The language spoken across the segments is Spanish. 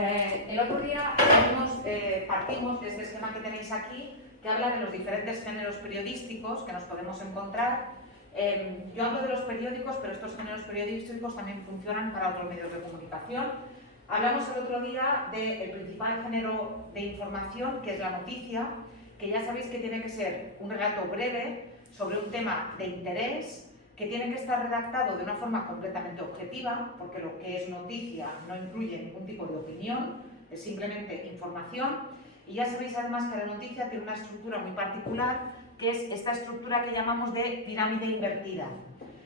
El otro día partimos de este esquema que tenéis aquí, que habla de los diferentes géneros periodísticos que nos podemos encontrar. Yo hablo de los periódicos, pero estos géneros periodísticos también funcionan para otros medios de comunicación. Hablamos el otro día del principal género de información, que es la noticia, que ya sabéis que tiene que ser un relato breve sobre un tema de interés, que tiene que estar redactado de una forma completamente objetiva, porque lo que es noticia no incluye ningún tipo de opinión, es simplemente información. Y ya sabéis además que la noticia tiene una estructura muy particular, que es esta estructura que llamamos de pirámide invertida.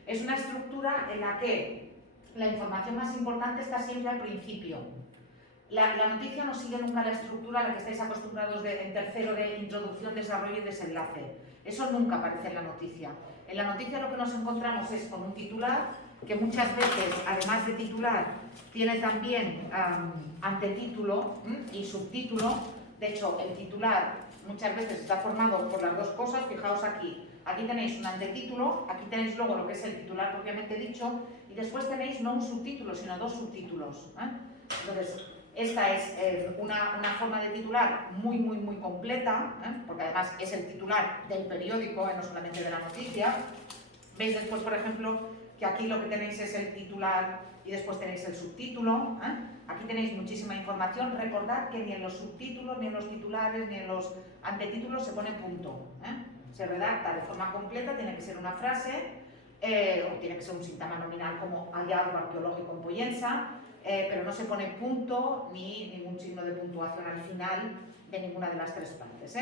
Es una estructura en la que la información más importante está siempre al principio. La noticia no sigue nunca la estructura a la que estáis acostumbrados en tercero de introducción, desarrollo y desenlace. Eso nunca aparece en la noticia. En la noticia lo que nos encontramos es con un titular, que muchas veces, además de titular, tiene también antetítulo y subtítulo. De hecho, el titular muchas veces está formado por las dos cosas. Fijaos aquí. Aquí tenéis un antetítulo, aquí tenéis luego lo que es el titular propiamente dicho, y después tenéis no un subtítulo, sino dos subtítulos. Entonces, esta es una forma de titular muy completa, porque además es el titular del periódico, no solamente de la noticia. Veis después, por ejemplo, que aquí lo que tenéis es el titular y después tenéis el subtítulo. Aquí tenéis muchísima información. Recordad que ni en los subtítulos, ni en los titulares, ni en los antetítulos se pone punto. Se redacta de forma completa, tiene que ser una frase, o tiene que ser un síntoma nominal como hallazgo arqueológico en Pollensa, pero no se pone punto ni ningún signo de puntuación al final de ninguna de las tres partes.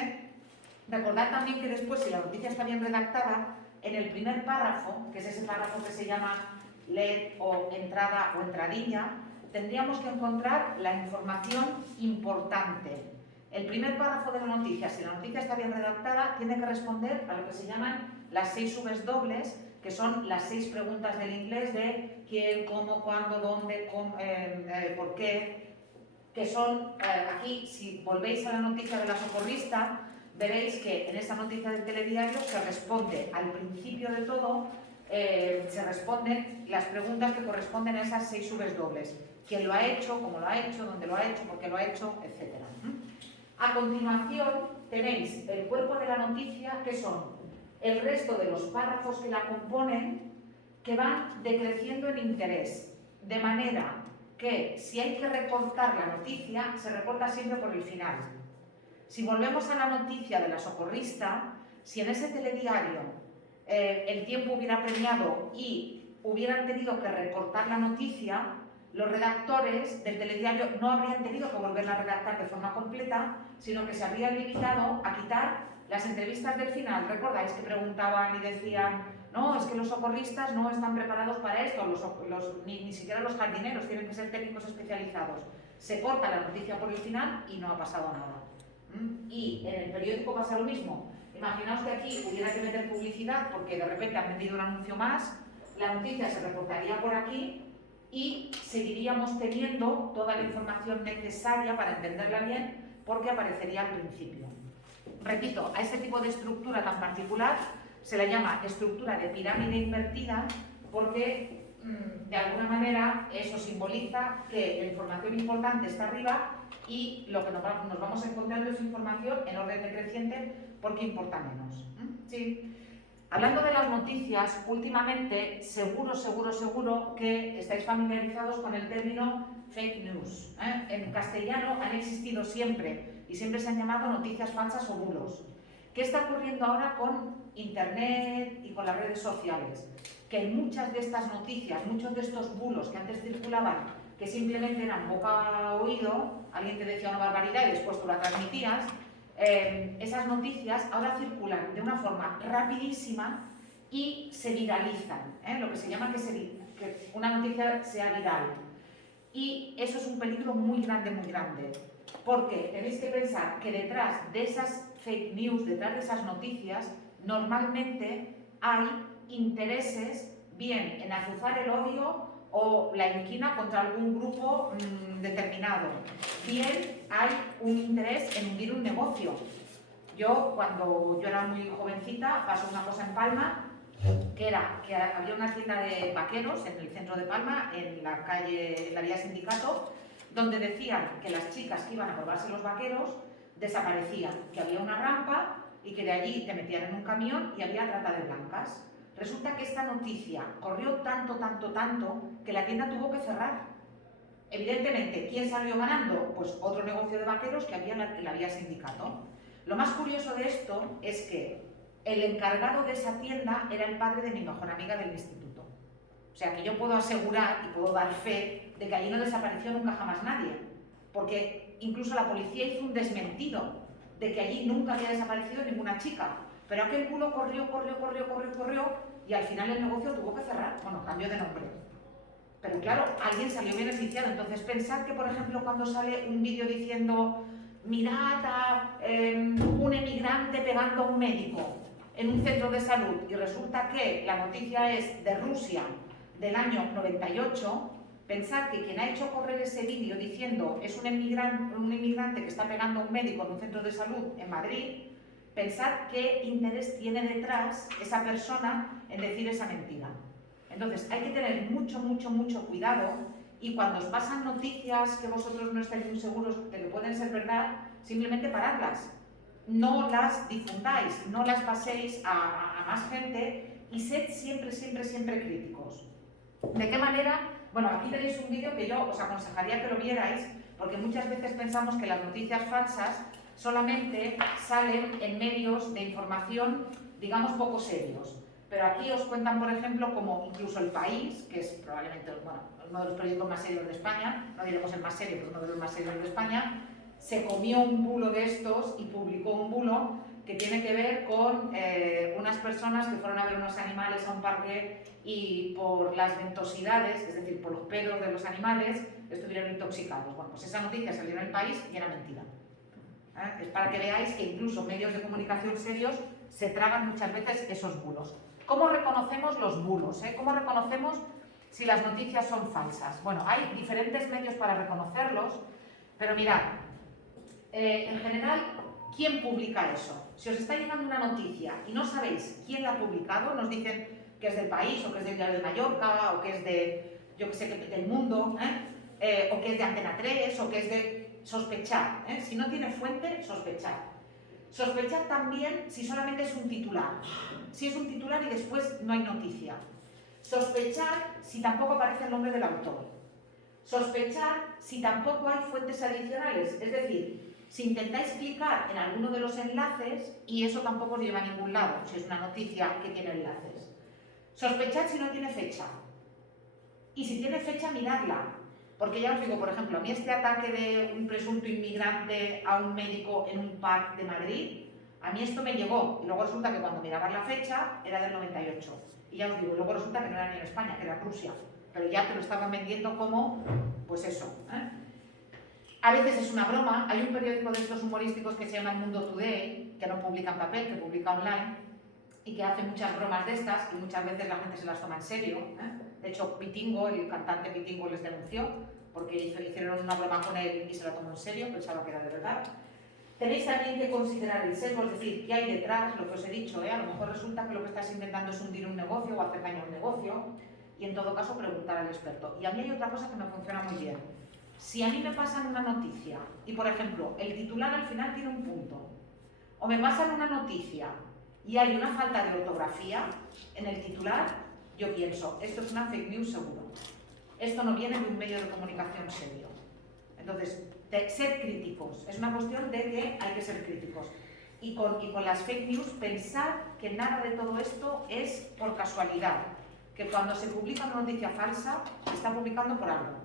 Recordad también que después, si la noticia está bien redactada, en el primer párrafo, que es ese párrafo que se llama lead o entrada o entradilla, tendríamos que encontrar la información importante. El primer párrafo de la noticia, si la noticia está bien redactada, tiene que responder a lo que se llaman las 6 Vs dobles, que son las 6 preguntas del inglés de quién, cómo, cuándo, dónde, por qué, que son, aquí, si volvéis a la noticia de la socorrista, veréis que en esta noticia del telediario se responde al principio de todo, se responden las preguntas que corresponden a esas 6 Vs dobles. ¿Quién lo ha hecho? ¿Cómo lo ha hecho? ¿Dónde lo ha hecho? ¿Por qué lo ha hecho? Etcétera. A continuación tenéis el cuerpo de la noticia, que son el resto de los párrafos que la componen, que van decreciendo en interés, de manera que si hay que recortar la noticia, se recorta siempre por el final. Si volvemos a la noticia de la socorrista, si en ese telediario el tiempo hubiera premiado y hubieran tenido que recortar la noticia, los redactores del telediario no habrían tenido que volverla a redactar de forma completa, sino que se habrían limitado a quitar las entrevistas del final. ¿Recordáis que preguntaban y decían, no, es que los socorristas no están preparados para esto, ni siquiera los jardineros tienen que ser técnicos especializados? Se corta la noticia por el final y no ha pasado nada. Y en el periódico pasa lo mismo. Imaginaos que aquí hubiera que meter publicidad porque de repente han vendido un anuncio más, la noticia se recortaría por aquí y seguiríamos teniendo toda la información necesaria para entenderla bien, porque aparecería al principio. Repito, a este tipo de estructura tan particular se la llama estructura de pirámide invertida, porque de alguna manera eso simboliza que la información importante está arriba y lo que nos vamos encontrando es información en orden decreciente porque importa menos. ¿Sí? Hablando de las noticias, últimamente seguro que estáis familiarizados con el término fake news. En castellano han existido siempre y siempre se han llamado noticias falsas o bulos. ¿Qué está ocurriendo ahora con Internet y con las redes sociales? Que en muchas de estas noticias, muchos de estos bulos que antes circulaban, que simplemente eran boca a oído, alguien te decía una barbaridad y después tú la transmitías, esas noticias ahora circulan de una forma rapidísima y se viralizan, lo que se llama que una noticia sea viral. Y eso es un peligro muy grande, porque tenéis que pensar que detrás de esas fake news, detrás de esas noticias, normalmente hay intereses, bien en azuzar el odio o la inquina contra algún grupo determinado. Bien, hay un interés en hundir un negocio. Cuando yo era muy jovencita, pasó una cosa en Palma, que había una tienda de vaqueros en el centro de Palma, en la vía Sindicato, donde decían que las chicas que iban a probarse los vaqueros desaparecían, que había una rampa y que de allí te metían en un camión y había trata de blancas. Resulta que esta noticia corrió tanto, que la tienda tuvo que cerrar. Evidentemente, ¿quién salió ganando? Pues otro negocio de vaqueros que había en la vía sindicato. Lo más curioso de esto es que el encargado de esa tienda era el padre de mi mejor amiga del instituto. O sea que yo puedo asegurar y puedo dar fe de que allí no desapareció nunca jamás nadie, porque incluso la policía hizo un desmentido de que allí nunca había desaparecido ninguna chica. Pero aquel bulo corrió y al final el negocio tuvo que cerrar. Bueno, cambió de nombre. Pero claro, alguien salió beneficiado. Entonces, pensad que, por ejemplo, cuando sale un vídeo diciendo mirad a un emigrante pegando a un médico en un centro de salud y resulta que la noticia es de Rusia del año 98, pensad que quien ha hecho correr ese vídeo diciendo es un inmigrante que está pegando a un médico en un centro de salud en Madrid, pensad qué interés tiene detrás esa persona en decir esa mentira. Entonces hay que tener mucho cuidado y cuando os pasan noticias que vosotros no estáis muy seguros de que pueden ser verdad, simplemente paradlas. No las difundáis, no las paséis a más gente y sed siempre críticos. ¿De qué manera? Bueno, aquí tenéis un vídeo que yo os aconsejaría que lo vierais porque muchas veces pensamos que las noticias falsas solamente salen en medios de información, digamos, poco serios. Pero aquí os cuentan, por ejemplo, como incluso El País, que es probablemente uno de los periódicos más serios de España, no diremos el más serio, pero uno de los más serios de España, se comió un bulo de estos y publicó un bulo que tiene que ver con unas personas que fueron a ver unos animales a un parque y por las ventosidades, es decir, por los pedos de los animales, estuvieron intoxicados. Bueno, pues esa noticia salió en El País y era mentira. Es para que veáis que incluso medios de comunicación serios se tragan muchas veces esos bulos. ¿Cómo reconocemos los bulos? ¿Cómo reconocemos si las noticias son falsas? Bueno, hay diferentes medios para reconocerlos, pero mirad, en general, ¿quién publica eso? Si os está llegando una noticia y no sabéis quién la ha publicado, nos dicen que es del País, o que es del Diario de Mallorca, o que es de, yo que sé, del Mundo, o que es de Antena 3, o que es de sospechar. Si no tiene fuente, sospechar. Sospechar también si solamente es un titular. Si es un titular y después no hay noticia. Sospechar si tampoco aparece el nombre del autor. Sospechar si tampoco hay fuentes adicionales. Es decir, si intentáis clicar en alguno de los enlaces y eso tampoco os lleva a ningún lado, si es una noticia que tiene enlaces. Sospechad si no tiene fecha. Y si tiene fecha, miradla. Porque ya os digo, por ejemplo, a mí este ataque de un presunto inmigrante a un médico en un park de Madrid, a mí esto me llegó. Y luego resulta que cuando mirabas la fecha era del 98. Y ya os digo, luego resulta que no era ni en España, que era en Rusia. Pero ya te lo estaban vendiendo como, pues eso. A veces es una broma. Hay un periódico de estos humorísticos que se llama El Mundo Today, que no publica en papel, que publica online, y que hace muchas bromas de estas, y muchas veces la gente se las toma en serio. De hecho, Pitingo, el cantante Pitingo, les denunció, porque hicieron una broma con él y se la tomó en serio, pensaba que era de verdad. Tenéis también que considerar el sesgo, es decir, qué hay detrás, lo que os he dicho, a lo mejor resulta que lo que estás intentando es hundir un negocio o hacer daño a un negocio, y en todo caso preguntar al experto. Y a mí hay otra cosa que me funciona muy bien. Si a mí me pasan una noticia y, por ejemplo, el titular al final tiene un punto, o me pasan una noticia y hay una falta de ortografía en el titular, yo pienso, esto es una fake news seguro. Esto no viene de un medio de comunicación serio. Entonces, ser críticos. Es una cuestión de que hay que ser críticos. Y con las fake news, pensar que nada de todo esto es por casualidad. Que cuando se publica una noticia falsa, se está publicando por algo.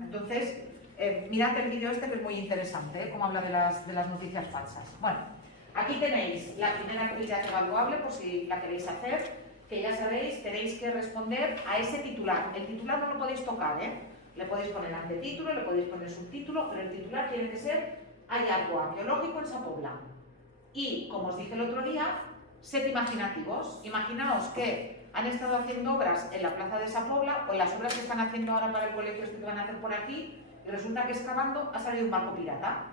Entonces, mirad el vídeo este que es muy interesante, cómo habla de las noticias falsas. Bueno, aquí tenéis la primera actividad evaluable, por si la queréis hacer, que ya sabéis, tenéis que responder a ese titular. El titular no lo podéis tocar, Le podéis poner antetítulo, le podéis poner subtítulo, pero el titular tiene que ser hay algo arqueológico en Sapobla. Y, como os dije el otro día, sed imaginativos. Imaginaos que han estado haciendo obras en la plaza de Sapobla o en las obras que están haciendo ahora para el colegio este que van a hacer por aquí y resulta que excavando ha salido un barco pirata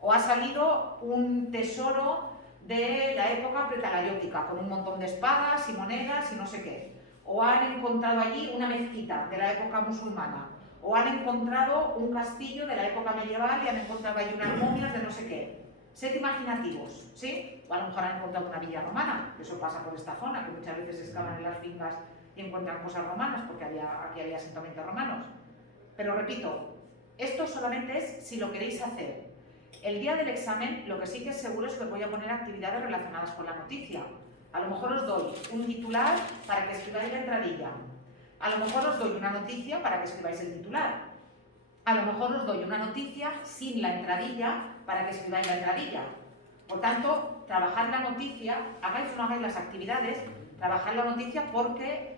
o ha salido un tesoro de la época pretalayótica con un montón de espadas y monedas y no sé qué, o han encontrado allí una mezquita de la época musulmana, o han encontrado un castillo de la época medieval y han encontrado ahí unas momias de no sé qué. Sed imaginativos, ¿sí? O a lo mejor han encontrado una villa romana, que eso pasa por esta zona, que muchas veces excavan en las fincas y encuentran cosas romanas, porque aquí había asentamientos romanos. Pero repito, esto solamente es si lo queréis hacer. El día del examen, lo que sí que es seguro es que os voy a poner actividades relacionadas con la noticia. A lo mejor os doy un titular para que escribáis la entradilla. A lo mejor os doy una noticia para que escribáis el titular. A lo mejor os doy una noticia sin la entradilla para que escribáis la entradilla. Por tanto, trabajad la noticia, hagáis o no hagáis las actividades, trabajad la noticia porque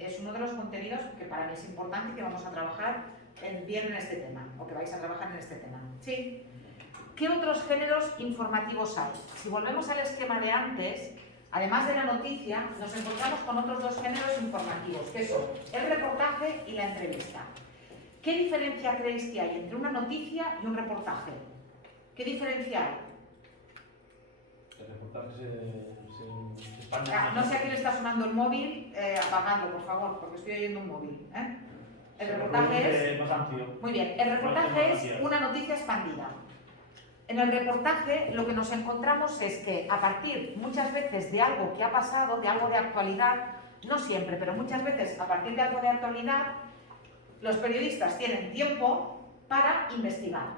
es uno de los contenidos que para mí es importante y que vamos a trabajar bien en este tema, o que vais a trabajar en este tema. ¿Sí? ¿Qué otros géneros informativos hay? Si volvemos al esquema de antes, además de la noticia, nos encontramos con otros dos géneros informativos, que son el reportaje y la entrevista. ¿Qué diferencia creéis que hay entre una noticia y un reportaje? ¿Qué diferencia hay? El reportaje se expande. No sé a quién le está sonando el móvil, apagadlo, por favor, porque estoy oyendo un móvil. El reportaje es... más amplio. Muy bien, el reportaje es una noticia expandida. En el reportaje lo que nos encontramos es que a partir muchas veces de algo que ha pasado, de algo de actualidad, no siempre, pero muchas veces a partir de algo de actualidad, los periodistas tienen tiempo para investigar.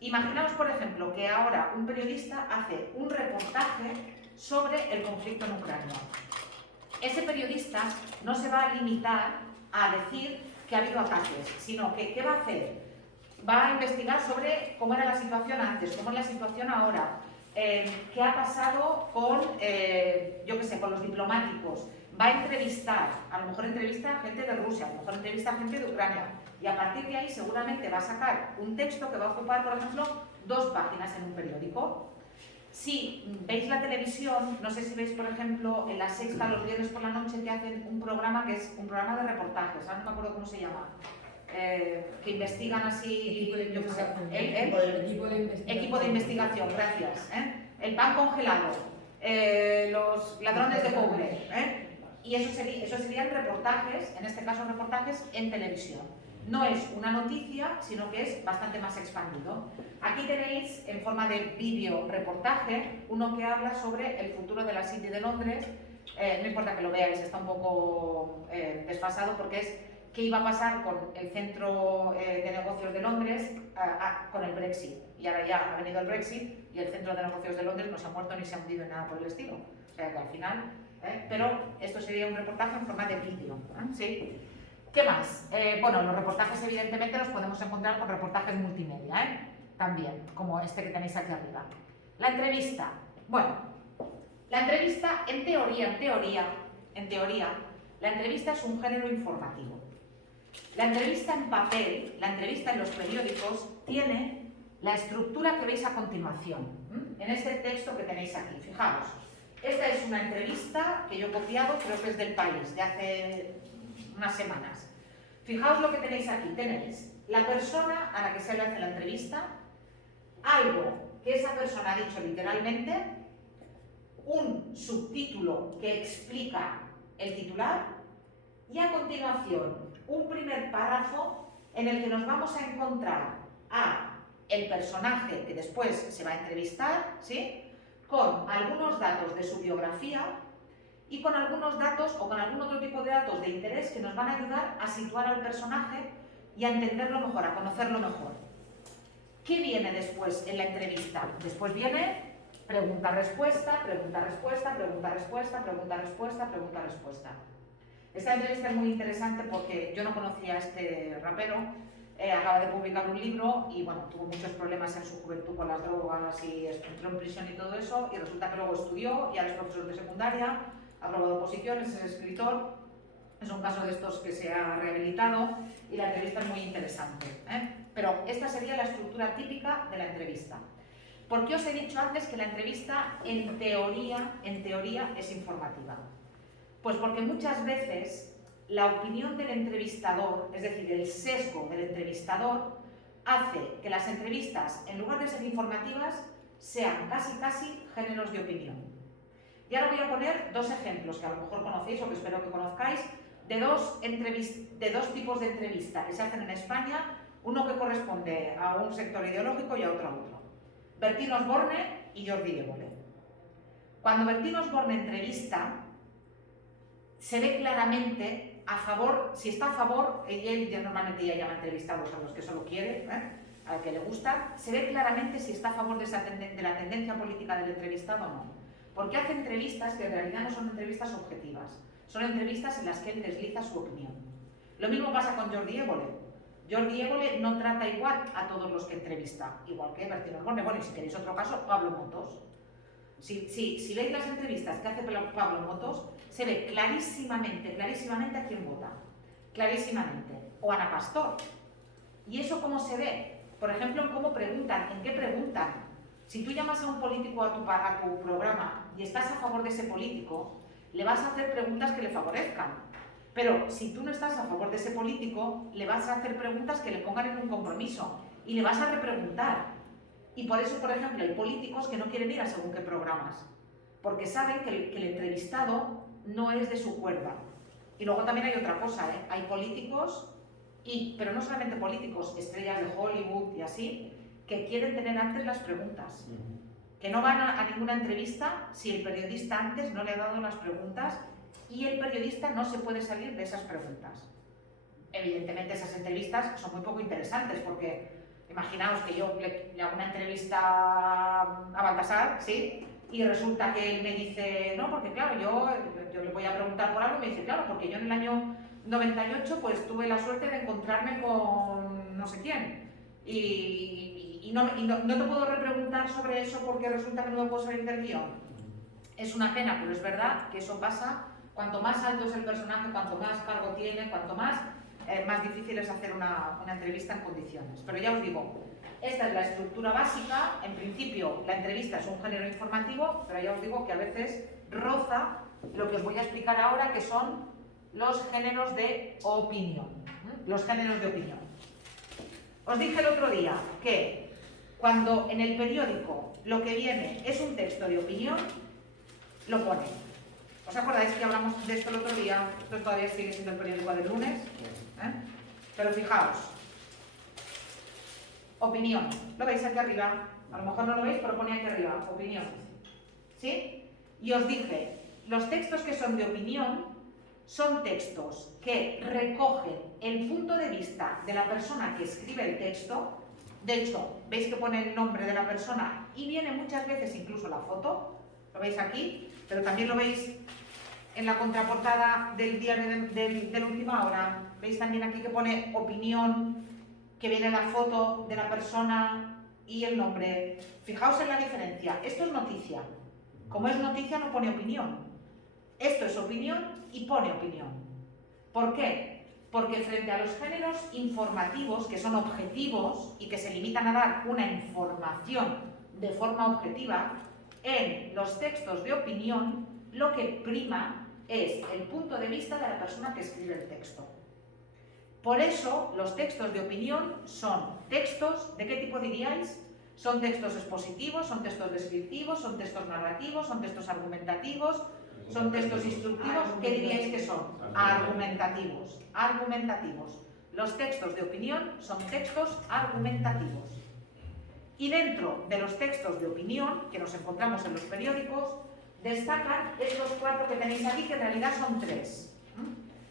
Imaginaos, por ejemplo, que ahora un periodista hace un reportaje sobre el conflicto en Ucrania. Ese periodista no se va a limitar a decir que ha habido ataques, sino que ¿qué va a hacer? Va a investigar sobre cómo era la situación antes, cómo es la situación ahora, qué ha pasado con, yo qué sé, con los diplomáticos. Va a entrevistar, a lo mejor entrevista a gente de Rusia, a lo mejor entrevista a gente de Ucrania. Y a partir de ahí seguramente va a sacar un texto que va a ocupar, por ejemplo, 2 páginas en un periódico. Si veis la televisión, no sé si veis, por ejemplo, en La Sexta los viernes por la noche que hacen un programa que es un programa de reportajes, ahora no me acuerdo cómo se llama. Que investigan así, equipo de investigación, gracias. El pan congelado, los ladrones de cobre, y eso serían reportajes, en este caso reportajes en televisión. No es una noticia, sino que es bastante más expandido. Aquí tenéis en forma de vídeo reportaje uno que habla sobre el futuro de la City de Londres. No importa que lo veáis, está un poco desfasado porque es qué iba a pasar con el centro de negocios de Londres con el Brexit. Y ahora ya ha venido el Brexit y el centro de negocios de Londres no se ha muerto ni se ha hundido en nada por el estilo. O sea que al final, pero esto sería un reportaje en forma de vídeo. ¿Sí? ¿Qué más? Bueno, los reportajes evidentemente los podemos encontrar con reportajes multimedia, también, como este que tenéis aquí arriba. La entrevista. Bueno, la entrevista en teoría, la entrevista es un género informativo. La entrevista en papel, la entrevista en los periódicos, tiene la estructura que veis a continuación, en este texto que tenéis aquí. Fijaos, esta es una entrevista que yo he copiado, creo que es del País, de hace unas semanas. Fijaos lo que tenéis aquí. Tenéis la persona a la que se le hace la entrevista, algo que esa persona ha dicho literalmente, un subtítulo que explica el titular y a continuación un primer párrafo en el que nos vamos a encontrar a el personaje que después se va a entrevistar, ¿sí?, con algunos datos de su biografía y con algunos datos o con algún otro tipo de datos de interés que nos van a ayudar a situar al personaje y a entenderlo mejor, a conocerlo mejor. ¿Qué viene después en la entrevista? Después viene pregunta-respuesta, pregunta-respuesta, pregunta-respuesta, pregunta-respuesta, pregunta-respuesta. Esta entrevista es muy interesante porque yo no conocía a este rapero, acaba de publicar un libro y bueno, tuvo muchos problemas en su juventud con las drogas y entró en prisión y todo eso, y resulta que luego estudió y ahora es profesor de secundaria, ha aprobado oposiciones, es escritor, es un caso de estos que se ha rehabilitado y la entrevista es muy interesante, Pero esta sería la estructura típica de la entrevista. ¿Por qué os he dicho antes que la entrevista en teoría es informativa? Pues porque muchas veces la opinión del entrevistador, es decir, el sesgo del entrevistador, hace que las entrevistas, en lugar de ser informativas, sean casi géneros de opinión. Y ahora voy a poner 2 ejemplos que a lo mejor conocéis o que espero que conozcáis, de dos tipos de entrevista que se hacen en España, uno que corresponde a un sector ideológico y a otro. Bertín Osborne y Jordi Évole. Cuando Bertín Osborne entrevista, se ve claramente a favor, si está a favor, él ya normalmente ya llama entrevistados a los que solo quiere, al que le gusta, se ve claramente si está a favor de la tendencia política del entrevistado o no. Porque hace entrevistas que en realidad no son entrevistas objetivas, son entrevistas en las que él desliza su opinión. Lo mismo pasa con Jordi Évole. Jordi Évole no trata igual a todos los que entrevista, igual que Bertín Osborne. Bueno, y si queréis otro caso, Pablo Motos. Si veis las entrevistas que hace Pablo Motos, se ve clarísimamente a quién vota. Clarísimamente. O Ana Pastor. ¿Y eso cómo se ve? Por ejemplo, en cómo preguntan, en qué preguntan. Si tú llamas a un político a tu programa y estás a favor de ese político, le vas a hacer preguntas que le favorezcan. Pero si tú no estás a favor de ese político, le vas a hacer preguntas que le pongan en un compromiso y le vas a repreguntar. Y por eso, por ejemplo, hay políticos que no quieren ir a según qué programas, porque saben que el entrevistado no es de su cuerda. Y luego también hay otra cosa, hay políticos, pero no solamente políticos, estrellas de Hollywood y así, que quieren tener antes las preguntas. Que no van a ninguna entrevista si el periodista antes no le ha dado las preguntas y el periodista no se puede salir de esas preguntas. Evidentemente esas entrevistas son muy poco interesantes porque imaginaos que yo le hago una entrevista a Baltasar, ¿sí? Y resulta que él me dice, no, porque claro, yo le voy a preguntar por algo y me dice, claro, porque yo en el año 98 pues tuve la suerte de encontrarme con no sé quién y no te puedo repreguntar sobre eso porque resulta que no me puedo salir del guión. Es una pena, pero es verdad que eso pasa. Cuanto más alto es el personaje, cuanto más cargo tiene, cuanto más difícil es hacer una entrevista en condiciones. Pero ya os digo, esta es la estructura básica. En principio, la entrevista es un género informativo, pero ya os digo que a veces roza lo que os voy a explicar ahora, que son los géneros de opinión. Los géneros de opinión. Os dije el otro día que cuando en el periódico lo que viene es un texto de opinión, lo pone. ¿Os acordáis que hablamos de esto el otro día? Esto todavía sigue siendo el periódico del lunes. Pero fijaos. Opinión. ¿Lo veis aquí arriba? A lo mejor no lo veis, pero pone aquí arriba. Opinión. ¿Sí? Y os dije, los textos que son de opinión son textos que recogen el punto de vista de la persona que escribe el texto. De hecho, veis que pone el nombre de la persona y viene muchas veces incluso la foto. Lo veis aquí, pero también lo veis en la contraportada del diario de la última hora. Veis también aquí que pone opinión, que viene la foto de la persona y el nombre. Fijaos en la diferencia. Esto es noticia. Como es noticia no pone opinión. Esto es opinión y pone opinión. ¿Por qué? Porque frente a los géneros informativos, que son objetivos y que se limitan a dar una información de forma objetiva, en los textos de opinión lo que prima es el punto de vista de la persona que escribe el texto. Por eso los textos de opinión son textos, ¿de qué tipo diríais? Son textos expositivos, son textos descriptivos, son textos narrativos, son textos argumentativos, son textos instructivos. ¿Qué diríais que son? Argumentativos. Argumentativos. Los textos de opinión son textos argumentativos. Y dentro de los textos de opinión que nos encontramos en los periódicos, destacan estos cuatro que tenéis aquí, que en realidad son tres.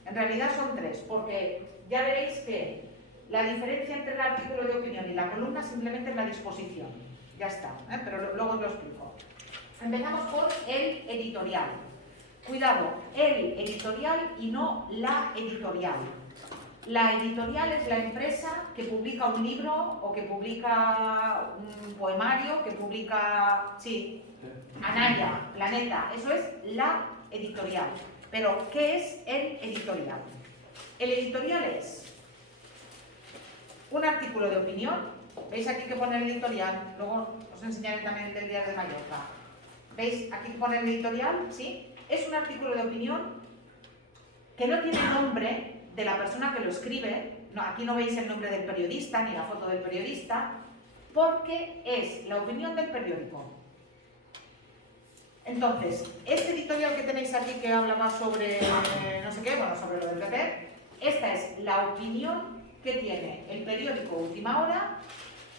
En realidad son tres, porque ya veréis que la diferencia entre el artículo de opinión y la columna simplemente es la disposición. Ya está, pero luego os lo explico. Empezamos por el editorial. Cuidado, el editorial y no la editorial. La editorial es la empresa que publica un libro o que publica un poemario, que publica, sí, Anaya, Planeta, eso es la editorial. Pero, ¿qué es el editorial? El editorial es un artículo de opinión. ¿Veis aquí que pone el editorial? Luego os enseñaré también el del Diario de Mallorca. ¿Veis aquí que pone el editorial? ¿Sí? Es un artículo de opinión que no tiene nombre de la persona que lo escribe. No, aquí no veis el nombre del periodista ni la foto del periodista, porque es la opinión del periódico. Entonces, este editorial que tenéis aquí que habla más sobre no sé qué, bueno, sobre lo del PP, esta es la opinión que tiene el periódico Última Hora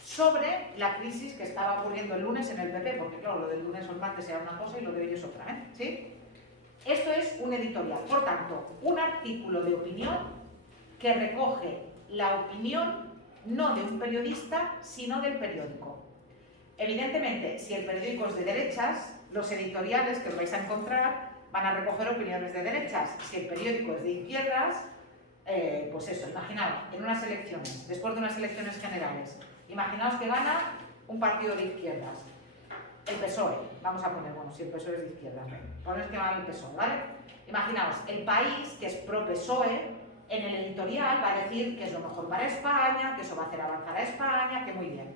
sobre la crisis que estaba ocurriendo el lunes en el PP, porque claro, lo del lunes o el martes era una cosa y lo de hoy es otra, ¿eh? ¿Sí? Esto es un editorial, por tanto, un artículo de opinión que recoge la opinión no de un periodista, sino del periódico. Evidentemente, si el periódico es de derechas, los editoriales que os vais a encontrar van a recoger opiniones de derechas. Si el periódico es de izquierdas, pues eso, imaginaos, en unas elecciones, después de unas elecciones generales, imaginaos que gana un partido de izquierdas, el PSOE, vamos a poner, bueno, si el PSOE es de izquierdas, poned que gana el PSOE, ¿vale? Imaginaos, el País, que es pro-PSOE, en el editorial va a decir que es lo mejor para España, que eso va a hacer avanzar a España, que muy bien.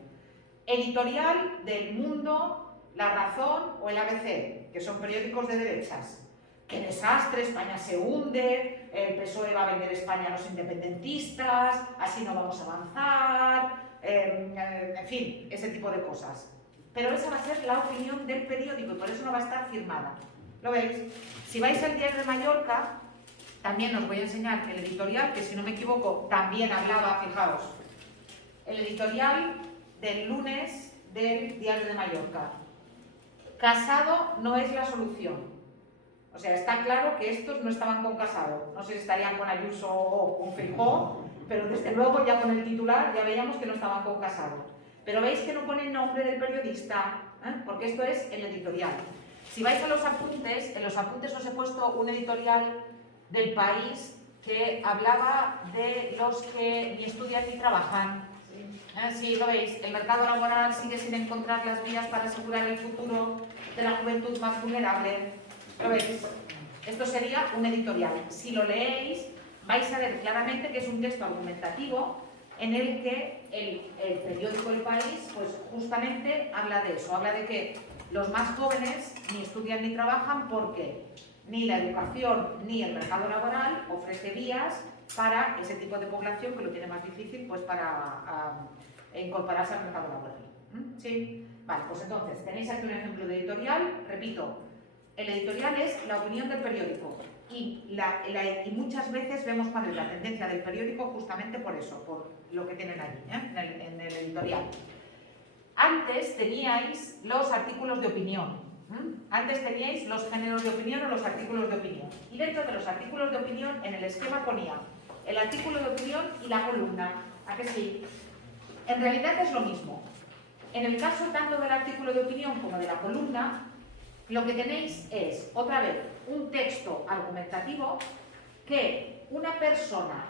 Editorial del Mundo, La Razón o el ABC, que son periódicos de derechas. ¡Qué desastre! España se hunde, el PSOE va a vender España a los independentistas, así no vamos a avanzar, en fin, ese tipo de cosas. Pero esa va a ser la opinión del periódico y por eso no va a estar firmada. ¿Lo veis? Si vais al Diario de Mallorca, también os voy a enseñar el editorial, que si no me equivoco también hablaba, fijaos, el editorial del lunes del Diario de Mallorca. Casado no es la solución. O sea, está claro que estos no estaban con Casado. No sé si estarían con Ayuso o con Feijóo, pero desde luego ya con el titular ya veíamos que no estaban con Casado. Pero veis que no pone el nombre del periodista, porque esto es el editorial. Si vais a los apuntes, en los apuntes os he puesto un editorial del País que hablaba de los que ni estudian ni trabajan. Sí, lo veis, el mercado laboral sigue sin encontrar las vías para asegurar el futuro de la juventud más vulnerable. ¿Lo veis? Esto sería un editorial. Si lo leéis, vais a ver claramente que es un texto argumentativo en el que el periódico El País, pues justamente habla de eso, habla de que los más jóvenes ni estudian ni trabajan porque ni la educación ni el mercado laboral ofrece vías para ese tipo de población que lo tiene más difícil pues para incorporarse al mercado laboral. ¿Sí? Vale, pues entonces, tenéis aquí un ejemplo de editorial, repito, el editorial es la opinión del periódico y muchas veces vemos cuál es la tendencia del periódico justamente por eso, por lo que tienen allí, en el editorial. Antes teníais los artículos de opinión, antes teníais los géneros de opinión o los artículos de opinión y dentro de los artículos de opinión en el esquema ponía el artículo de opinión y la columna, ¿a que sí? En realidad es lo mismo. En el caso tanto del artículo de opinión como de la columna, lo que tenéis es, otra vez, un texto argumentativo que una persona,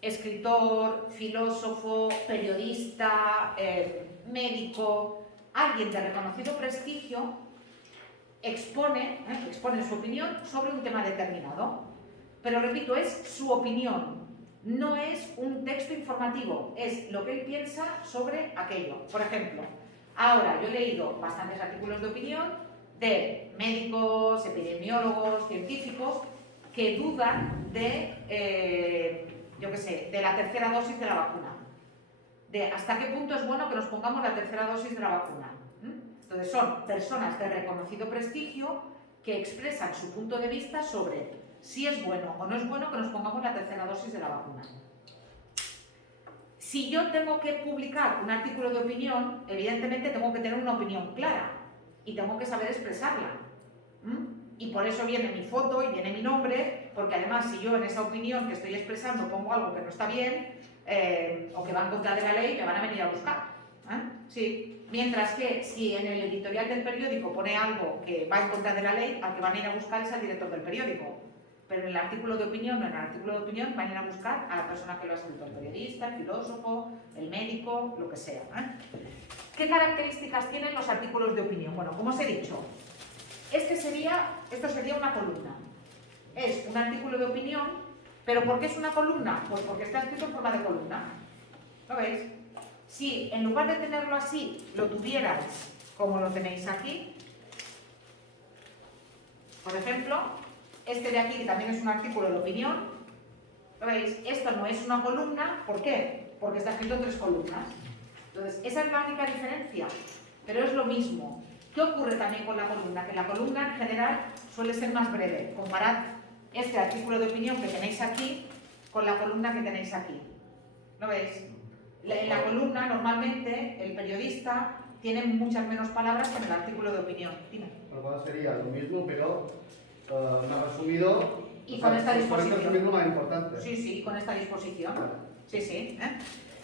escritor, filósofo, periodista, médico, alguien de reconocido prestigio, expone su opinión sobre un tema determinado. Pero repito, es su opinión, no es un texto informativo, es lo que él piensa sobre aquello. Por ejemplo, ahora yo he leído bastantes artículos de opinión de médicos, epidemiólogos, científicos que dudan de, de la tercera dosis de la vacuna. De hasta qué punto es bueno que nos pongamos la tercera dosis de la vacuna. Entonces son personas de reconocido prestigio que expresan su punto de vista sobre si es bueno o no es bueno que nos pongamos la tercera dosis de la vacuna. Si yo tengo que publicar un artículo de opinión, evidentemente tengo que tener una opinión clara y tengo que saber expresarla. Y por eso viene mi foto y viene mi nombre, porque además si yo en esa opinión que estoy expresando pongo algo que no está bien o que va en contra de la ley, me van a venir a buscar. Sí. Mientras que si en el editorial del periódico pone algo que va en contra de la ley, al que van a ir a buscar es al director del periódico. Pero en el artículo de opinión, no, en el artículo de opinión van a ir a buscar a la persona que lo ha escrito, el periodista, el filósofo, el médico, lo que sea. ¿Qué características tienen los artículos de opinión? Bueno, como os he dicho, esto sería una columna. Es un artículo de opinión, pero ¿por qué es una columna? Pues porque está escrito en forma de columna. ¿Lo veis? Si en lugar de tenerlo así, lo tuvierais como lo tenéis aquí, por ejemplo, este de aquí que también es un artículo de opinión, ¿lo veis? Esto no es una columna, ¿por qué? Porque está escrito en 3 columnas. Entonces, esa es la única diferencia, pero es lo mismo. ¿Qué ocurre también con la columna? Que la columna en general suele ser más breve. Comparad este artículo de opinión que tenéis aquí con la columna que tenéis aquí. ¿Lo veis? En la columna, normalmente, el periodista tiene muchas menos palabras que en el artículo de opinión. Dime. Bueno, sería lo mismo, pero más resumido. Y con esta disposición. Resumiendo más importante. Sí, sí, con esta disposición. Sí, sí.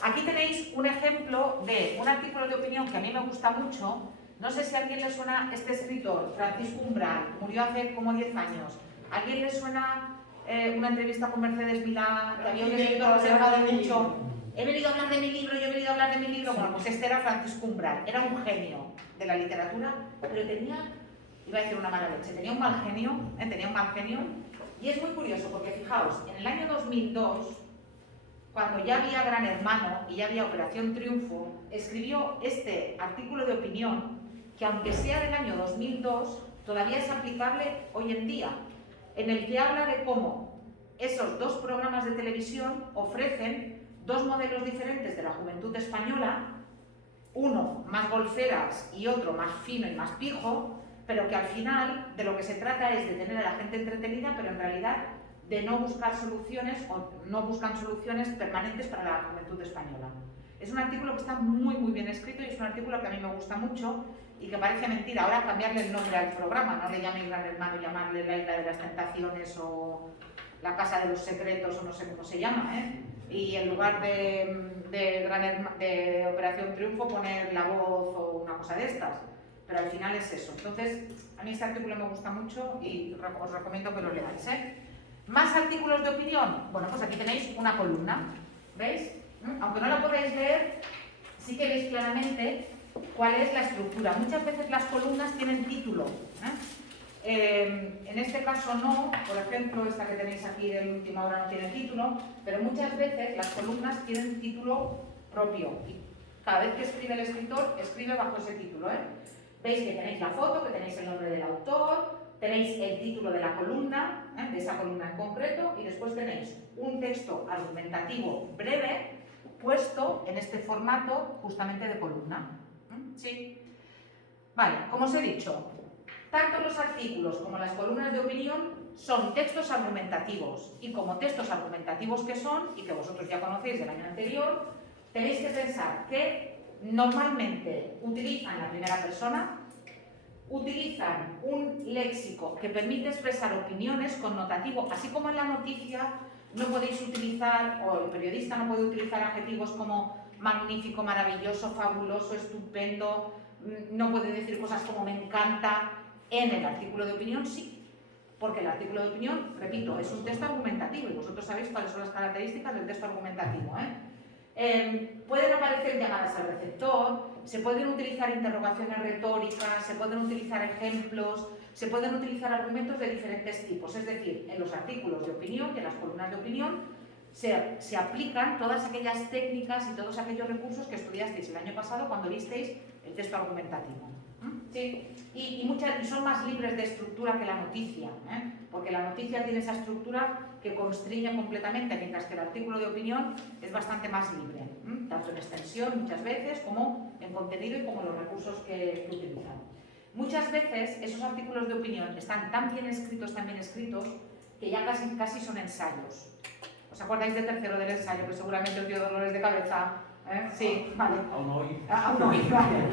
Aquí tenéis un ejemplo de un artículo de opinión que a mí me gusta mucho. No sé si a alguien le suena este escritor, Francisco Umbral, murió hace como 10 años. ¿A alguien le suena una entrevista con Mercedes Milá, que había un escritor observado mucho? He venido a hablar de mi libro, yo he venido a hablar de mi libro. Bueno, pues este era Francisco Umbral, era un genio de la literatura, pero tenía, iba a decir una mala leche, tenía un mal genio, y es muy curioso porque fijaos, en el año 2002, cuando ya había Gran Hermano y ya había Operación Triunfo, escribió este artículo de opinión que, aunque sea del año 2002, todavía es aplicable hoy en día, en el que habla de cómo esos dos programas de televisión ofrecen dos modelos diferentes de la juventud española, uno más golferas y otro más fino y más pijo, pero que al final de lo que se trata es de tener a la gente entretenida, pero en realidad de no buscar soluciones o no buscan soluciones permanentes para la juventud española. Es un artículo que está muy bien escrito y es un artículo que a mí me gusta mucho y que parece mentira ahora cambiarle el nombre al programa, no le llaméis Gran Hermano, llamarle La Isla de las Tentaciones o La Casa de los Secretos o no sé cómo se llama, y en lugar de Operación Triunfo poner La Voz o una cosa de estas, pero al final es eso. Entonces, a mí este artículo me gusta mucho y os recomiendo que lo leáis, ¿Más artículos de opinión? Bueno, pues aquí tenéis una columna, ¿veis? Aunque no la podáis leer, sí que veis claramente cuál es la estructura. Muchas veces las columnas tienen título, en este caso no, por ejemplo, esta que tenéis aquí de última hora no tiene título, pero muchas veces las columnas tienen título propio y cada vez que escribe el escritor, escribe bajo ese título. Veis que tenéis la foto, que tenéis el nombre del autor, tenéis el título de la columna, de esa columna en concreto, y después tenéis un texto argumentativo breve puesto en este formato justamente de columna. ¿Sí? Vale, como os he dicho, tanto los artículos como las columnas de opinión son textos argumentativos, y como textos argumentativos que son, y que vosotros ya conocéis del año anterior, tenéis que pensar que normalmente utilizan la primera persona, utilizan un léxico que permite expresar opiniones connotativo, así como en la noticia no podéis utilizar, o el periodista no puede utilizar adjetivos como magnífico, maravilloso, fabuloso, estupendo, no puede decir cosas como me encanta. En el artículo de opinión sí, porque el artículo de opinión, repito, es un texto argumentativo y vosotros sabéis cuáles son las características del texto argumentativo. Pueden aparecer llamadas al receptor, se pueden utilizar interrogaciones retóricas, se pueden utilizar ejemplos, se pueden utilizar argumentos de diferentes tipos. Es decir, en los artículos de opinión y en las columnas de opinión se aplican todas aquellas técnicas y todos aquellos recursos que estudiasteis el año pasado cuando visteis el texto argumentativo. ¿Sí? Y son más libres de estructura que la noticia, porque la noticia tiene esa estructura que constriñe completamente, mientras que el artículo de opinión es bastante más libre, tanto en extensión muchas veces como en contenido y como los recursos que utilizan. Muchas veces esos artículos de opinión están tan bien escritos, que ya casi son ensayos. ¿Os acordáis de tercero del ensayo, que seguramente os dio dolores de cabeza? Sí, vale. Aún hoy. Aún hoy, vale.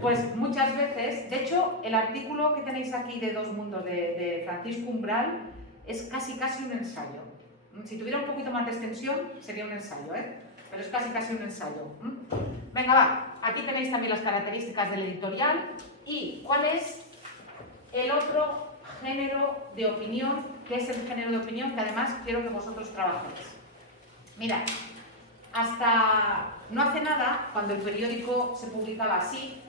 Pues muchas veces, de hecho, el artículo que tenéis aquí de Dos Mundos de Francisco Umbral es casi un ensayo. Si tuviera un poquito más de extensión, sería un ensayo, pero es casi un ensayo. Venga, va. Aquí tenéis también las características del editorial y cuál es el otro género de opinión, que es el género de opinión que además quiero que vosotros trabajéis. Mirad, hasta no hace nada, cuando el periódico se publicaba así,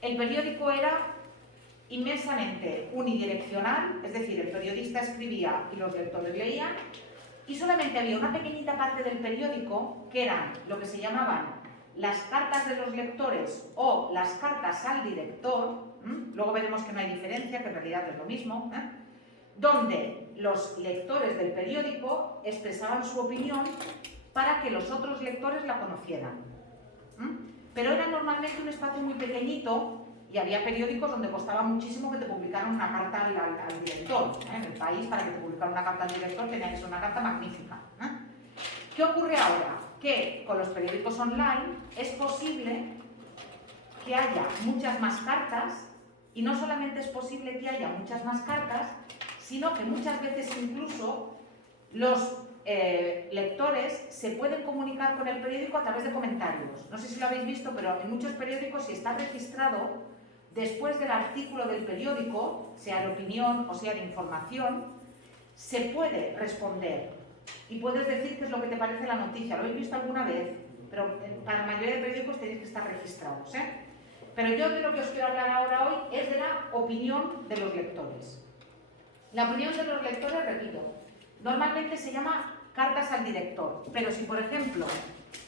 el periódico era inmensamente unidireccional, es decir, el periodista escribía y los lectores leían, y solamente había una pequeñita parte del periódico que eran lo que se llamaban las cartas de los lectores o las cartas al director, luego veremos que no hay diferencia, que en realidad es lo mismo, donde los lectores del periódico expresaban su opinión para que los otros lectores la conocieran. Pero era normalmente un espacio muy pequeñito y había periódicos donde costaba muchísimo que te publicaran una carta al director. En el País, para que te publicaran una carta al director, tenía que ser una carta magnífica. ¿Qué ocurre ahora? Que con los periódicos online es posible que haya muchas más cartas, y no solamente es posible que haya muchas más cartas, sino que muchas veces incluso los lectores se pueden comunicar con el periódico a través de comentarios. No sé si lo habéis visto, pero en muchos periódicos, si está registrado, después del artículo del periódico, sea de opinión o sea de información, se puede responder y puedes decir qué es lo que te parece la noticia. ¿Lo habéis visto alguna vez? Pero para la mayoría de periódicos tenéis que estar registrados, Pero yo de lo que os quiero hablar ahora hoy es de la opinión de los lectores. La opinión de los lectores, repito, normalmente se llama cartas al director, pero si por ejemplo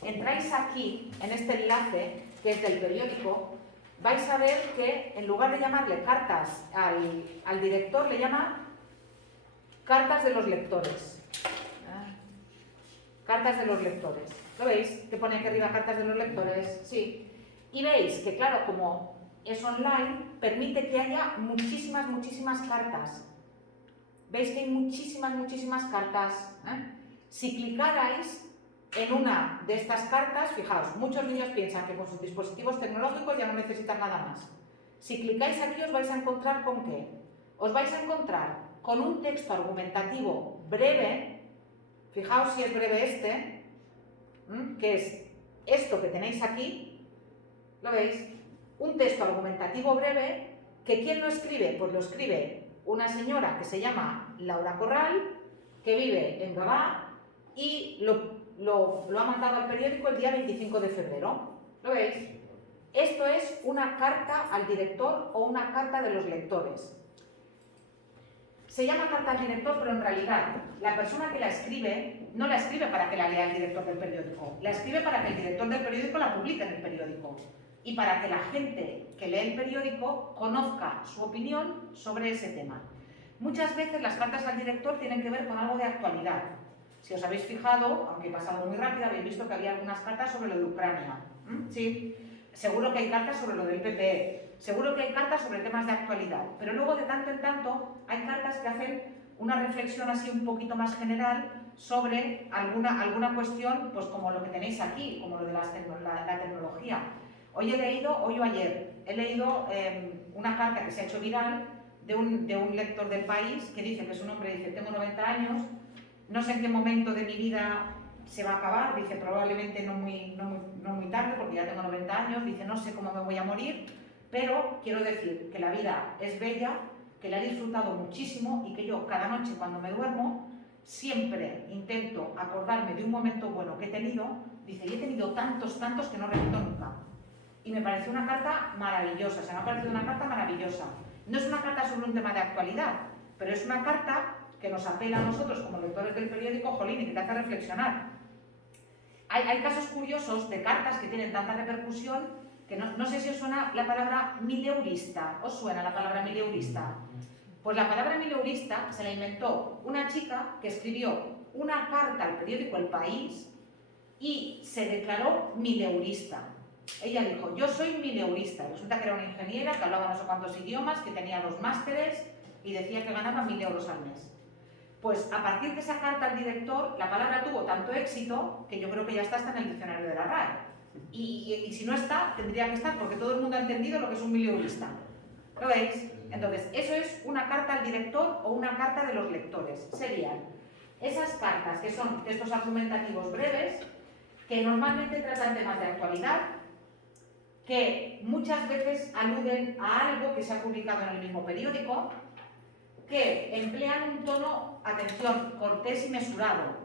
entráis aquí en este enlace que es del periódico, vais a ver que en lugar de llamarle cartas al director, le llama cartas de los lectores. Cartas de los lectores. ¿Lo veis? Que pone aquí arriba cartas de los lectores. Sí. Y veis que, claro, como es online, permite que haya muchísimas cartas. ¿Veis que hay muchísimas cartas? Si clicarais en una de estas cartas, fijaos, muchos niños piensan que con sus dispositivos tecnológicos ya no necesitan nada más. Si clicáis aquí os vais a encontrar ¿con qué? Os vais a encontrar con un texto argumentativo breve, fijaos si es breve este, que es esto que tenéis aquí, ¿lo veis? Un texto argumentativo breve, que ¿quién lo escribe? Pues lo escribe una señora que se llama Laura Corral, que vive en Gavà y lo ha mandado al periódico el día 25 de febrero. ¿Lo veis? Esto es una carta al director o una carta de los lectores. Se llama carta al director, pero en realidad la persona que la escribe no la escribe para que la lea el director del periódico, la escribe para que el director del periódico la publique en el periódico y para que la gente que lee el periódico conozca su opinión sobre ese tema. Muchas veces las cartas al director tienen que ver con algo de actualidad. Si os habéis fijado, aunque he pasado muy rápido, habéis visto que había algunas cartas sobre lo de Ucrania. Sí, seguro que hay cartas sobre lo del PP, seguro que hay cartas sobre temas de actualidad, pero luego de tanto en tanto hay cartas que hacen una reflexión así un poquito más general sobre alguna cuestión, pues como lo que tenéis aquí, como lo de la tecnología. Hoy o ayer, he leído una carta que se ha hecho viral de un lector del País que dice que su nombre dice: tengo 90 años, no sé en qué momento de mi vida se va a acabar, dice probablemente no muy tarde porque ya tengo 90 años, dice no sé cómo me voy a morir, pero quiero decir que la vida es bella, que la he disfrutado muchísimo y que yo cada noche cuando me duermo siempre intento acordarme de un momento bueno que he tenido, dice, y he tenido tantos que no repito nunca. Y me pareció una carta maravillosa, me ha parecido una carta maravillosa. No es una carta sobre un tema de actualidad, pero es una carta que nos apela a nosotros como lectores del periódico, jolín, y que te hace reflexionar. Hay casos curiosos de cartas que tienen tanta repercusión que no sé si os suena la palabra mileurista. ¿Os suena la palabra mileurista? Pues la palabra mileurista se la inventó una chica que escribió una carta al periódico El País y se declaró mileurista. Ella dijo, yo soy mileurista. Resulta que era una ingeniera que hablaba no sé cuántos idiomas, que tenía 2 másteres y decía que ganaba 1.000 euros al mes. Pues a partir de esa carta al director, la palabra tuvo tanto éxito que yo creo que ya está hasta en el diccionario de la RAE. Y si no está, tendría que estar, porque todo el mundo ha entendido lo que es un mileurista. ¿Lo veis? Entonces, eso es una carta al director o una carta de los lectores. Serían esas cartas que son textos argumentativos breves, que normalmente tratan temas de actualidad, que muchas veces aluden a algo que se ha publicado en el mismo periódico, que emplean un tono, atención, cortés y mesurado.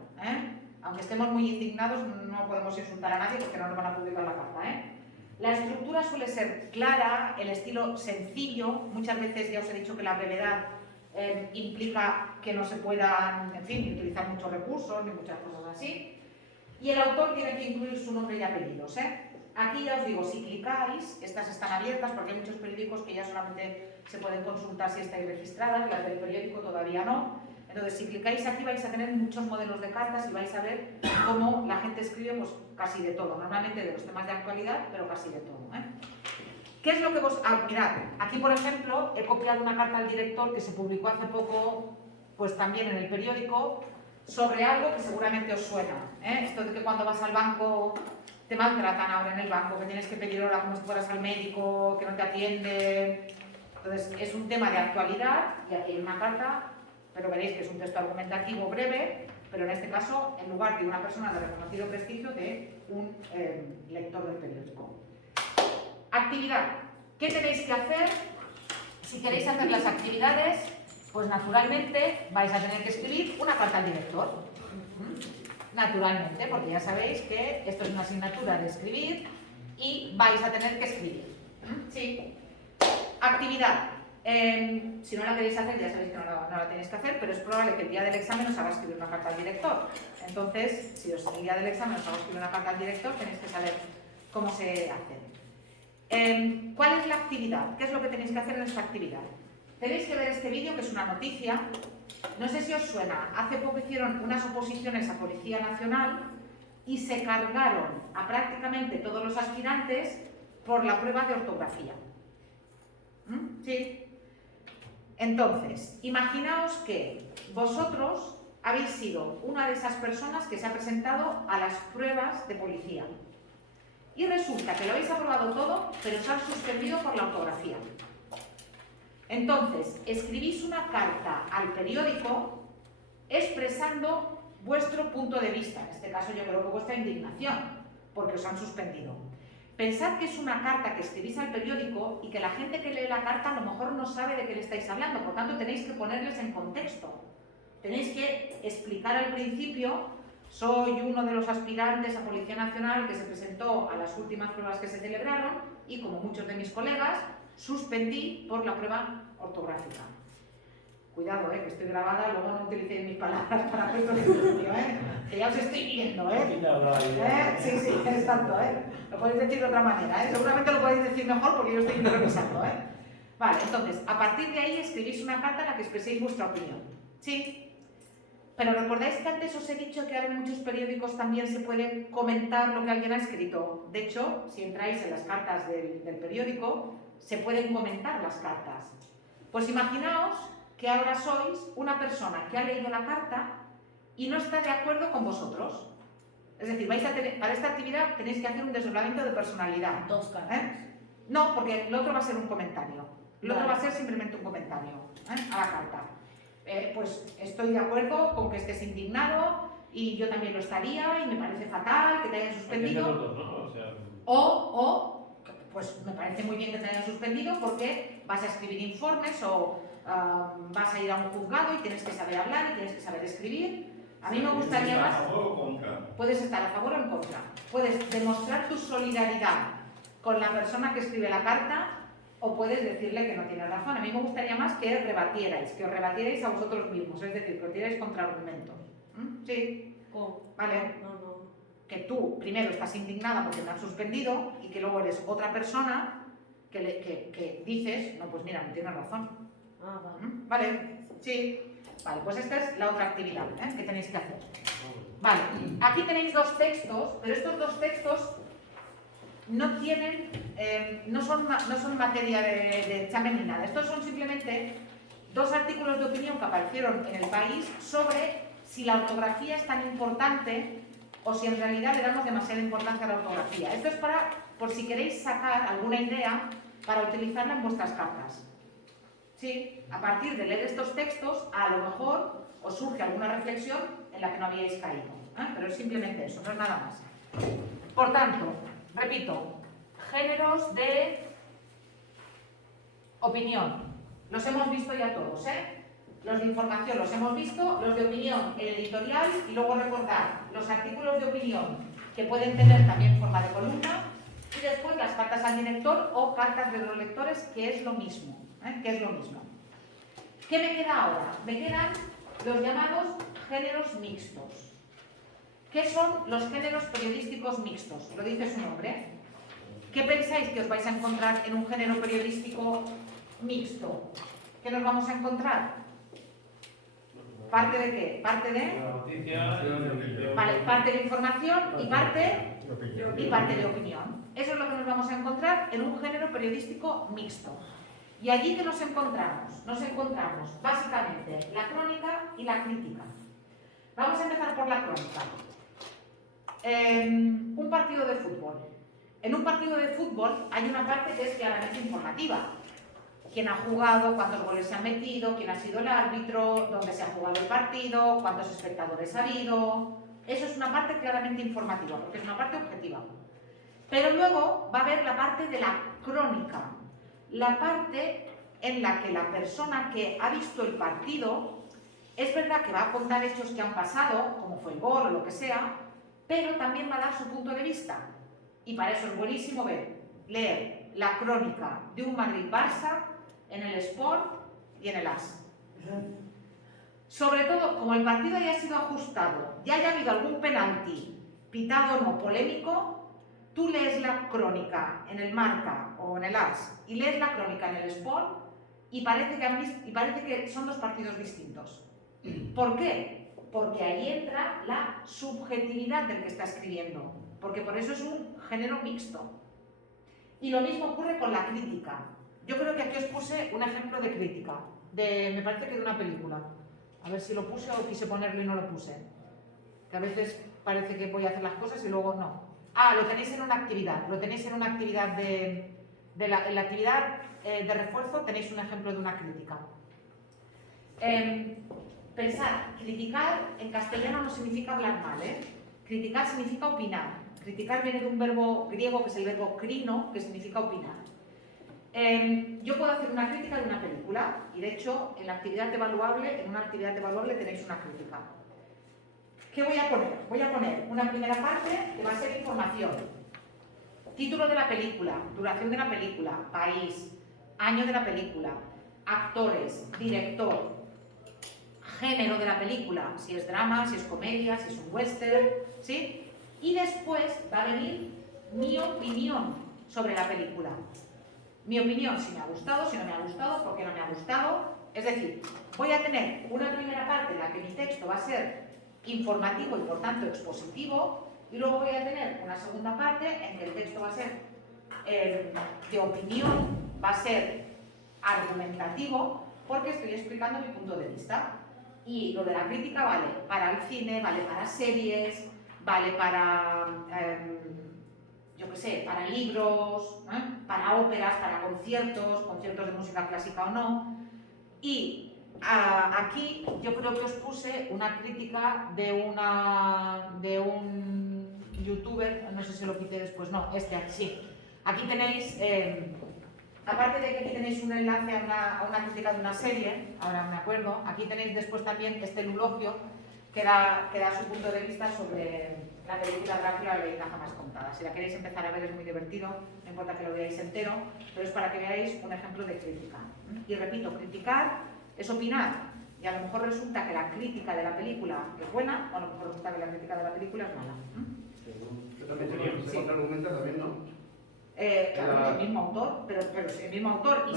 Aunque estemos muy indignados, no podemos insultar a nadie porque no nos van a publicar la carta. La estructura suele ser clara, el estilo sencillo, muchas veces ya os he dicho que la brevedad implica que no se puedan, en fin, utilizar muchos recursos ni muchas cosas así. Y el autor tiene que incluir su nombre y apellidos. Aquí ya os digo, si clicáis, estas están abiertas porque hay muchos periódicos que ya solamente se pueden consultar si estáis registradas, las del periódico todavía no. Entonces, si clicáis aquí vais a tener muchos modelos de cartas y vais a ver cómo la gente escribe pues, casi de todo, normalmente de los temas de actualidad, pero casi de todo. ¿Qué es lo que vos...? Mirad, aquí por ejemplo he copiado una carta al director que se publicó hace poco, pues también en el periódico, sobre algo que seguramente os suena. Esto de que cuando vas al banco te maltratan ahora en el banco, que tienes que pedir hora como si fueras al médico, que no te atiende. Entonces es un tema de actualidad y aquí hay una carta, pero veréis que es un texto argumentativo breve, pero en este caso, en lugar de una persona de reconocido prestigio, de un lector del periódico. Actividad. ¿Qué tenéis que hacer? Si queréis hacer las actividades, pues naturalmente vais a tener que escribir una carta al director. Naturalmente, porque ya sabéis que esto es una asignatura de escribir y vais a tener que escribir. Sí. Actividad. Si no la queréis hacer, ya sabéis que no la tenéis que hacer, pero es probable que el día del examen os haga escribir una carta al director. Entonces, si el día del examen os haga escribir una carta al director, tenéis que saber cómo se hace. ¿Cuál es la actividad? ¿Qué es lo que tenéis que hacer en esta actividad? Tenéis que ver este vídeo, que es una noticia. No sé si os suena, hace poco hicieron unas oposiciones a Policía Nacional y se cargaron a prácticamente todos los aspirantes por la prueba de ortografía. Sí. Entonces, imaginaos que vosotros habéis sido una de esas personas que se ha presentado a las pruebas de policía. Y resulta que lo habéis aprobado todo, pero os han suspendido por la ortografía. Entonces, escribís una carta al periódico expresando vuestro punto de vista, en este caso yo creo que vuestra indignación, porque os han suspendido. Pensad que es una carta que escribís al periódico y que la gente que lee la carta a lo mejor no sabe de qué le estáis hablando, por tanto tenéis que ponerles en contexto. Tenéis que explicar al principio: soy uno de los aspirantes a Policía Nacional que se presentó a las últimas pruebas que se celebraron y, como muchos de mis colegas, suspendí por la prueba ortográfica. Cuidado, que estoy grabada, luego no utilicéis mis palabras para puesto de estudio, que ya os estoy viendo, Sí, sí, exacto, Lo podéis decir de otra manera, Seguramente lo podéis decir mejor porque yo estoy revisando, Vale, entonces, a partir de ahí escribís una carta en la que expreséis vuestra opinión. ¿Sí? Pero ¿recordáis que antes os he dicho que ahora en muchos periódicos también se puede comentar lo que alguien ha escrito? De hecho, si entráis en las cartas del periódico, se pueden comentar las cartas. Pues imaginaos que ahora sois una persona que ha leído la carta y no está de acuerdo con vosotros. Es decir, vais a tener, para esta actividad tenéis que hacer un desdoblamiento de personalidad. Dos cartas. No, porque el otro va a ser un comentario. El otro va a ser simplemente un comentario a la carta. Pues estoy de acuerdo con que estés indignado y yo también lo estaría y me parece fatal que te hayan suspendido. Pues me parece muy bien que te hayan suspendido porque vas a escribir informes o vas a ir a un juzgado y tienes que saber hablar y tienes que saber escribir. A mí me gustaría más... Puedes estar a favor o en contra. Puedes demostrar tu solidaridad con la persona que escribe la carta o puedes decirle que no tiene razón. A mí me gustaría más que rebatierais, que os rebatierais a vosotros mismos, es decir, que os dierais contraargumentos. ¿Sí? ¿Cómo? ¿Vale? No. Que tú primero estás indignada porque te han suspendido y que luego eres otra persona que dices, no, pues mira, no tienes razón. Vale. ¿Vale? Sí. Vale, pues esta es la otra actividad que tenéis que hacer. Vale, aquí tenéis dos textos, pero estos dos textos no tienen, no son materia de examen ni nada. Estos son simplemente dos artículos de opinión que aparecieron en El País sobre si la ortografía es tan importante o si en realidad le damos demasiada importancia a la ortografía. Esto es por si queréis sacar alguna idea para utilizarla en vuestras cartas. Sí, a partir de leer estos textos, a lo mejor os surge alguna reflexión en la que no habíais caído. Pero es simplemente eso, no es nada más. Por tanto, repito, géneros de opinión. Los hemos visto ya todos, Los de información los hemos visto, los de opinión, el editorial, y luego recordar los artículos de opinión que pueden tener también forma de columna, y después las cartas al director o cartas de los lectores, que es lo mismo. ¿Qué me queda ahora? Me quedan los llamados géneros mixtos. ¿Qué son los géneros periodísticos mixtos? Lo dice su nombre. ¿Qué pensáis que os vais a encontrar en un género periodístico mixto? ¿Qué nos vamos a encontrar? ¿Parte de qué? ¿Parte de...? La noticia. Vale, parte de información y parte y parte de opinión. Eso es lo que nos vamos a encontrar en un género periodístico mixto. ¿Y allí qué nos encontramos? Nos encontramos básicamente la crónica y la crítica. Vamos a empezar por la crónica. Un partido de fútbol. En un partido de fútbol hay una parte que es claramente informativa. Quién ha jugado, cuántos goles se han metido, quién ha sido el árbitro, dónde se ha jugado el partido, cuántos espectadores ha habido. Eso es una parte claramente informativa, porque es una parte objetiva. Pero luego va a haber la parte de la crónica, la parte en la que la persona que ha visto el partido, es verdad que va a contar hechos que han pasado, como fue el gol o lo que sea, pero también va a dar su punto de vista. Y para eso es buenísimo leer la crónica de un Madrid-Barça en el Sport y en el AS. Sobre todo, como el partido haya sido ajustado, ya haya habido algún penalti, pitado o no, polémico, tú lees la crónica en el Marca o en el AS y lees la crónica en el Sport y parece que son dos partidos distintos. ¿Por qué? Porque ahí entra la subjetividad del que está escribiendo, porque por eso es un género mixto. Y lo mismo ocurre con la crítica. Yo creo que aquí os puse un ejemplo de crítica, me parece que de una película. A ver si lo puse o quise ponerlo y no lo puse. Que a veces parece que voy a hacer las cosas y luego no. Ah, lo tenéis en una actividad. Lo tenéis en una actividad en la actividad de refuerzo tenéis un ejemplo de una crítica. Pensad, criticar en castellano no significa hablar mal, ¿eh? Criticar significa opinar. Criticar viene de un verbo griego que es el verbo crino, que significa opinar. Yo puedo hacer una crítica de una película y de hecho en una actividad evaluable tenéis una crítica. ¿Qué voy a poner? Voy a poner una primera parte que va a ser información. Título de la película, duración de la película, país, año de la película, actores, director, género de la película, si es drama, si es comedia, si es un western, ¿sí? Y después va a venir mi opinión sobre la película. Mi opinión, si me ha gustado, si no me ha gustado, por qué no me ha gustado. Es decir, voy a tener una primera parte en la que mi texto va a ser informativo y por tanto expositivo, y luego voy a tener una segunda parte en que el texto va a ser de opinión, va a ser argumentativo, porque estoy explicando mi punto de vista. Y lo de la crítica vale para el cine, vale para series, vale para, yo qué sé, para libros, para óperas, para conciertos de música clásica o no. Y aquí yo creo que os puse una crítica de un youtuber, no sé si lo quité después, no, sí. Aquí tenéis, aparte de que aquí tenéis un enlace a una crítica de una serie, ahora me acuerdo, aquí tenéis después también este elogio que da su punto de vista sobre la película Drácula, la leyenda jamás contada. Si la queréis empezar a ver es muy divertido, no importa que lo veáis entero, pero es para que veáis un ejemplo de crítica. Y repito, criticar es opinar, y a lo mejor resulta que la crítica de la película es buena, o a lo mejor resulta que la crítica de la película es mala. Que también se contraargumenta también, ¿no? Claro, el mismo autor, pero el mismo autor, y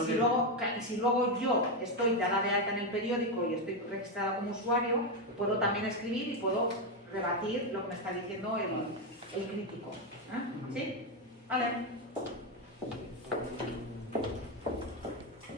si luego yo estoy dada de alta en el periódico y estoy registrada como usuario, puedo también escribir y puedo rebatir lo que me está diciendo el crítico. ¿Sí? Vale.